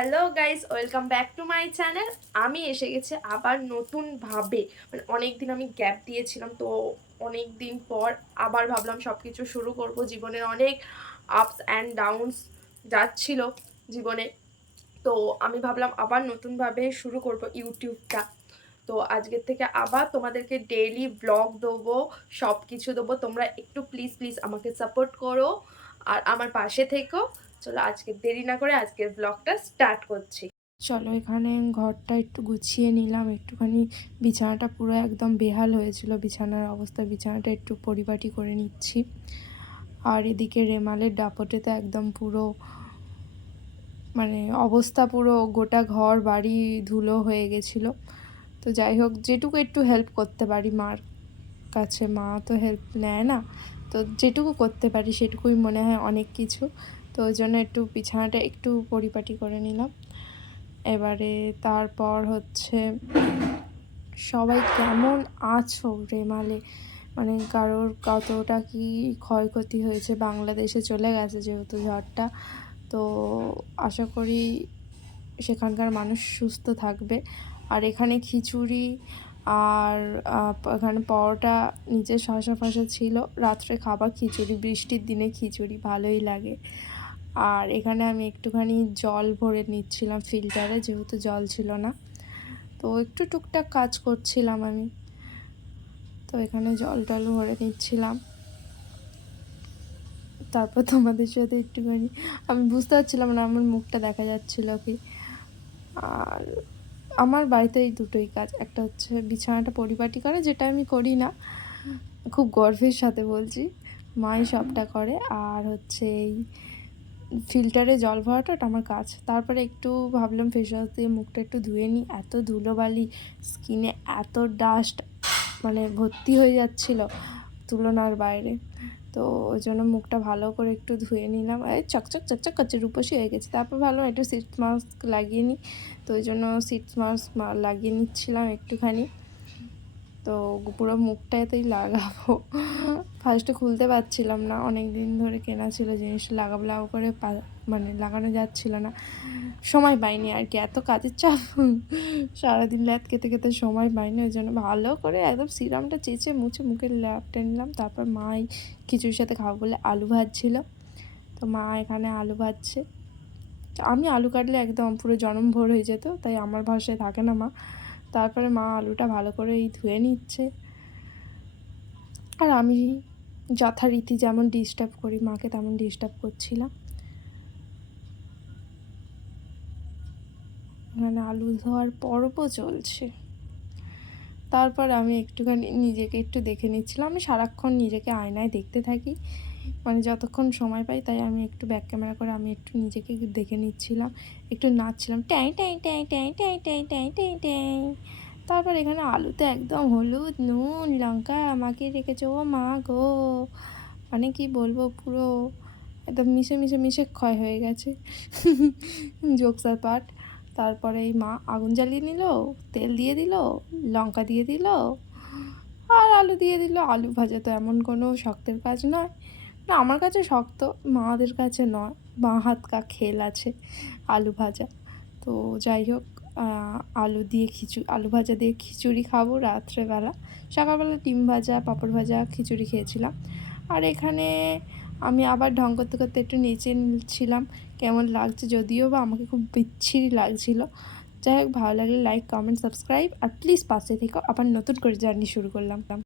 Hello guys welcome back to my channel আমি এসে গেছি আবার নতুনভাবে। মানে অনেক দিন আমি গ্যাপ দিয়েছিলাম, তো অনেক দিন পর আবার ভাবলাম সব কিছু শুরু করব। জীবনের অনেক আপস অ্যান্ড ডাউনস যাচ্ছিল জীবনে। তো আমি ভাবলাম আবার নতুনভাবে শুরু করব ইউটিউবটা। তো আজকের থেকে আবার তোমাদেরকে ডেইলি ব্লগ দেবো সব কিছু দেবো। তোমরা একটু প্লিজ প্লিজ আমাকে সাপোর্ট করো। আর আমার পাশে থেকো। চলো আজকে দেরি না করে আজকের ব্লগটা স্টার্ট করছি। চলো এখানে ঘরটা একটু গুছিয়ে নিলাম, একটুখানি বিছানাটা পুরো একদম বেহাল হয়েছিল, বিছানার অবস্থা, বিছানাটা একটু পরিপাটি করে নিচ্ছি। আর এদিকে রেমালের ডাপটে তো একদম পুরো মানে অবস্থা পুরো গোটা ঘর, বাড়ি ধুলো হয়ে গেছিল। তো যাই হোক, যেটুকু একটু হেল্প করতে পারি মার কাছে, মা তো হেল্প নেয় না, তো যেটুকু করতে পারি সেটুকুই মনে হয় অনেক কিছু। তো ওই জন্য একটু বিছানাটা একটু পরিপাটি করে নিলাম। এবারে তারপর হচ্ছে সবাই কেমন আছো রেমালে মানে কারোর কতটা কি ক্ষয়ক্ষতি হয়েছে? বাংলাদেশে চলে গেছে যেহেতু ঝড়টা। তো আশা করি সেখানকার মানুষ সুস্থ থাকবে। আর এখানে খিচুড়ি আর এখানে পরোটা নিচে শশা ফসা ছিল। রাত্রে খাবার খিচুড়ি, বৃষ্টির দিনে খিচুড়ি ভালোই লাগে। আর এখানে আমি একটুখানি জল ভরে নিচ্ছিলাম ফিল্টারে, যেহেতু জল ছিল না। তো একটু টুকটাক কাজ করছিলাম আমি। তো এখানে জল টল ভরে নিচ্ছিলাম। তারপর তোমাদের সাথে একটুখানি, আমি বুঝতে পারছিলাম না, আমার মুখটা দেখা যাচ্ছিল কি। আর আমার বাড়িতে এই দুটোই কাজ, একটা হচ্ছে বিছানাটা পরিপাটি করে, যেটা আমি করি না, খুব গর্বের সাথে বলছি, মাই সবটা করে। আর হচ্ছে এই ফিল্টারে জল ভরাটা আমার কাজ। তারপরে একটু ভাবলাম ফেস ওয়াশ দিয়ে মুখটা একটু ধুয়ে নিই। এত ধুলোবালি স্কিনে এত ডাস্ট মানে ভর্তি হয়ে যাচ্ছিল তুলনার বাইরে। তো ওই জন্য মুখটা ভালো করে একটু ধুয়ে নিলাম। এই চকচক চকচক করছে, রূপসী হয়ে গেছে। তারপর ভালো একটু সিট মাস্ক লাগিয়ে নিই। তো ওই জন্য সিট মাস্ক লাগিয়ে নিচ্ছিলাম একটুখানি। তো পুরো মুখটাতেই লাগাবো। ফার্স্টে খুলতে পারছিলাম না। অনেক দিন ধরে কেনা ছিল জিনিসটা লাগাবো লাগাবো করে মানে লাগানো যাচ্ছিল না। সময় পাইনি আর কি, এত কাজের চাপ। সারাদিন ল্যাপ খেতে খেতে সময় পাইনি, ওই জন্য ভালো করে একদম সিরামটা চেঁচে মুছে মুখে ল্যাপটা নিলাম। তারপর মাই খিচুড়ির সাথে খাব বলে আলু ভাজছিল। তো মা এখানে আলু ভাজছে। আমি আলু কাটলে একদম পুরো জনম ভোর হয়ে যেত, তাই আমার ভাষায় থাকে না মা। তারপরে মা আলুটা ভালো করে এই ধুয়ে নিচ্ছে। আর আমি যথারীতি যেমন ডিস্টার্ব করি, মাকে তেমন ডিস্টার্ব করছিলাম। মানে আলু ধোয়ার পর্বও চলছে। তারপর আমি একটুখানি নিজেকে একটু দেখে নিচ্ছিলাম। আমি সারাক্ষণ নিজেকে আয়নায় দেখতে থাকি। মানে যতক্ষণ সময় পাই তাই আমি একটু ব্যাক ক্যামেরা করে আমি একটু নিজেকে দেখে নিচ্ছিলাম। একটু নাচছিলাম। ট্যাঁ ট্যাঁ ট্যাঁ ট্যাঁ ট্যাঁ ট্যাঁ ট্যাঁ ট্যাঁ ট্যাঁ। তারপর এখানে আলুতে একদম হলুদ, নুন, লঙ্কা মাখিয়ে রেখেছে। ও মা গো মানে কি বলব পুরো একদম মিশে মিশে মিশে ক্ষয় হয়ে গেছে। জোকসার পাট তারপরে এই মা আগুন জ্বালিয়ে নিল, তেল দিয়ে দিল, লঙ্কা দিয়ে দিল, আর আলু দিয়ে দিল। আলু ভাজা তো এমন কোনো শক্তের কাজ নয়। না, আমার কাছে শক্ত, মাদের কাছে নয়। মা হাত কা খেল আছে আলু ভাজা। তো যাই হোক আলু দিয়ে খিচুড়ি, আলু ভাজা দিয়ে খিচুড়ি খাব রাত্রেবেলা। সকালবেলা ডিম ভাজা, পাঁপড় ভাজা, খিচুড়ি খেয়েছিলাম। আর এখানে আমি আবার ঢং করতে করতে একটু নেচে নিচ্ছিলাম কেমন লাগছে যদিও বা আমাকে খুব বিচ্ছিরি লাগছিল। যাই হোক, ভালো লাগলে লাইক কমেন্ট সাবস্ক্রাইব আর প্লিজ পাশে থেকেও আবার নতুন করে জার্নি শুরু করলাম।